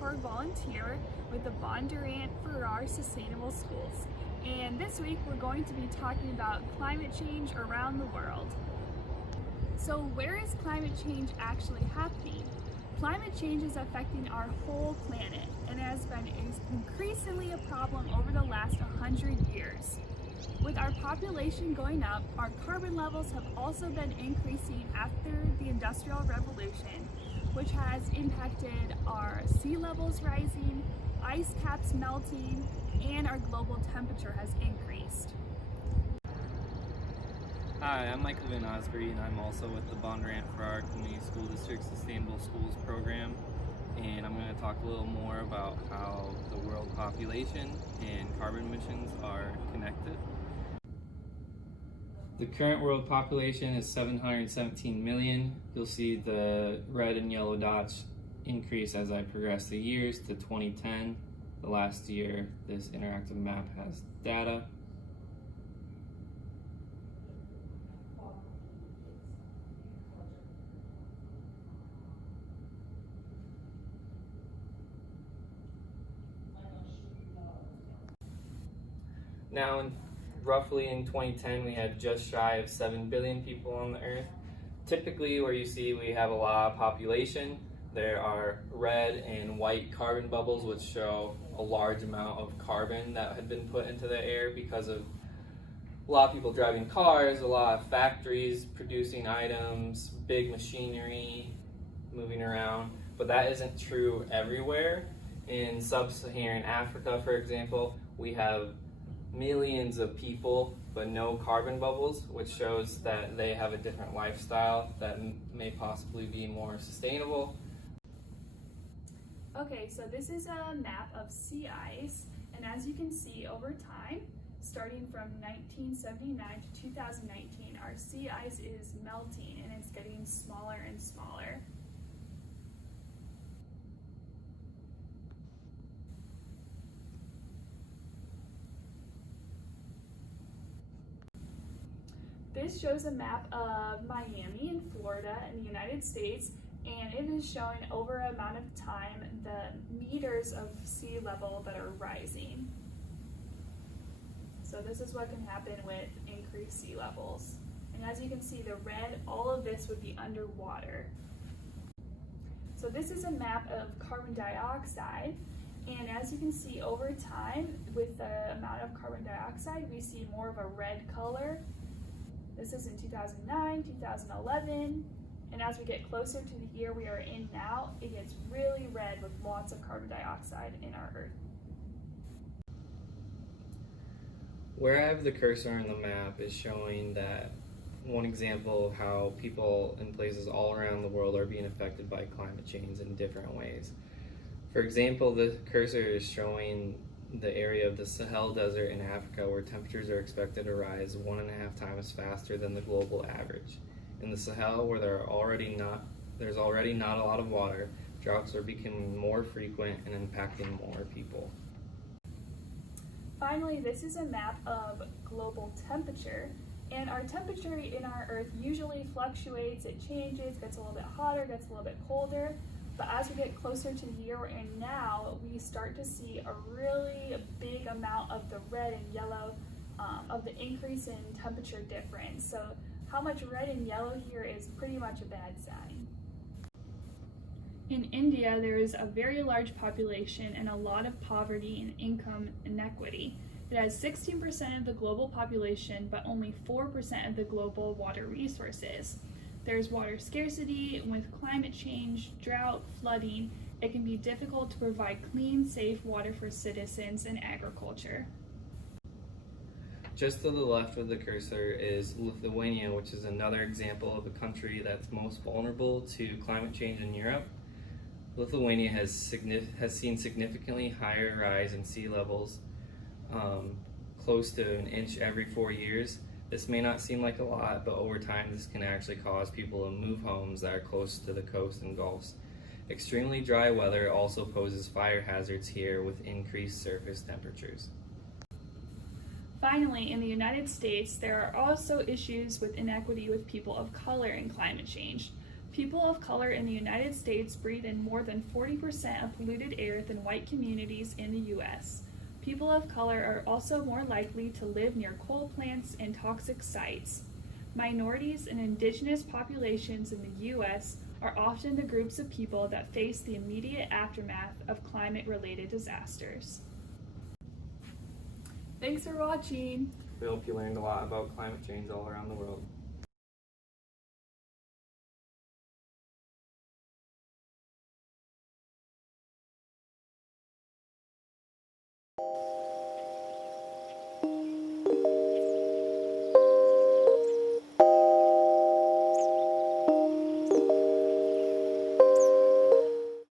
AmeriCorps volunteer with the Bondurant for our sustainable schools. And this week we're going to be talking about climate change around the world. So where is climate change actually happening? Climate change is affecting our whole planet and has been increasingly a problem over the last 100 years. With our population going up, our carbon levels have also been increasing after the Industrial Revolution, which has impacted our sea levels rising, ice caps melting, and our global temperature has increased. Hi, I'm Michael Van Osbury, and I'm also with the Bondurant for our Community School District Sustainable Schools program. And I'm going to talk a little more about how the world population and carbon emissions are connected. The current world population is 717 million. You'll see the red and yellow dots increase as I progress the years to 2010. The last year this interactive map has data. Now, roughly in 2010, we had just shy of 7 billion people on the Earth. Typically, where you see we have a lot of population, there are red and white carbon bubbles, which show a large amount of carbon that had been put into the air because of a lot of people driving cars, a lot of factories producing items, big machinery moving around. But that isn't true everywhere. In sub-Saharan Africa, for example, we have millions of people but no carbon bubbles, which shows that they have a different lifestyle that may possibly be more sustainable. Okay, so this is a map of sea ice, and as you can see over time, starting from 1979 to 2019, our sea ice is melting and it's getting smaller and smaller. This shows a map of Miami in Florida in the United States, and it is showing over an amount of time the meters of sea level that are rising. So this is what can happen with increased sea levels. And as you can see, the red, all of this would be underwater. So this is a map of carbon dioxide, and as you can see over time, with the amount of carbon dioxide, we see more of a red color. This is in 2009, 2011, and as we get closer to the year we are in now, it gets really red with lots of carbon dioxide in our Earth. Where I have the cursor on the map is showing that one example of how people in places all around the world are being affected by climate change in different ways. For example, the cursor is showing the area of the Sahel Desert in Africa, where temperatures are expected to rise 1.5 times faster than the global average. In the Sahel, where there's already not a lot of water, droughts are becoming more frequent and impacting more people. Finally, this is a map of global temperature, and our temperature in our Earth usually fluctuates, it changes, gets a little bit hotter, gets a little bit colder. But as we get closer to the year we're in now, we start to see a really big amount of the red and yellow of the increase in temperature difference. So how much red and yellow here is pretty much a bad sign. In India, there is a very large population and a lot of poverty and income inequity. It has 16% of the global population, but only 4% of the global water resources. There's water scarcity. With climate change, drought, flooding, it can be difficult to provide clean, safe water for citizens and agriculture. Just to the left of the cursor is Lithuania, which is another example of a country that's most vulnerable to climate change in Europe. Lithuania has seen significantly higher rise in sea levels, close to an inch every 4 years. This may not seem like a lot, but over time this can actually cause people to move homes that are close to the coast and gulfs. Extremely dry weather also poses fire hazards here with increased surface temperatures. Finally, in the United States, there are also issues with inequity with people of color in climate change. People of color in the United States breathe in more than 40% of polluted air than white communities in the U.S. People of color are also more likely to live near coal plants and toxic sites. Minorities and indigenous populations in the U.S. are often the groups of people that face the immediate aftermath of climate-related disasters. Thanks for watching. We hope you learned a lot about climate change all around the world.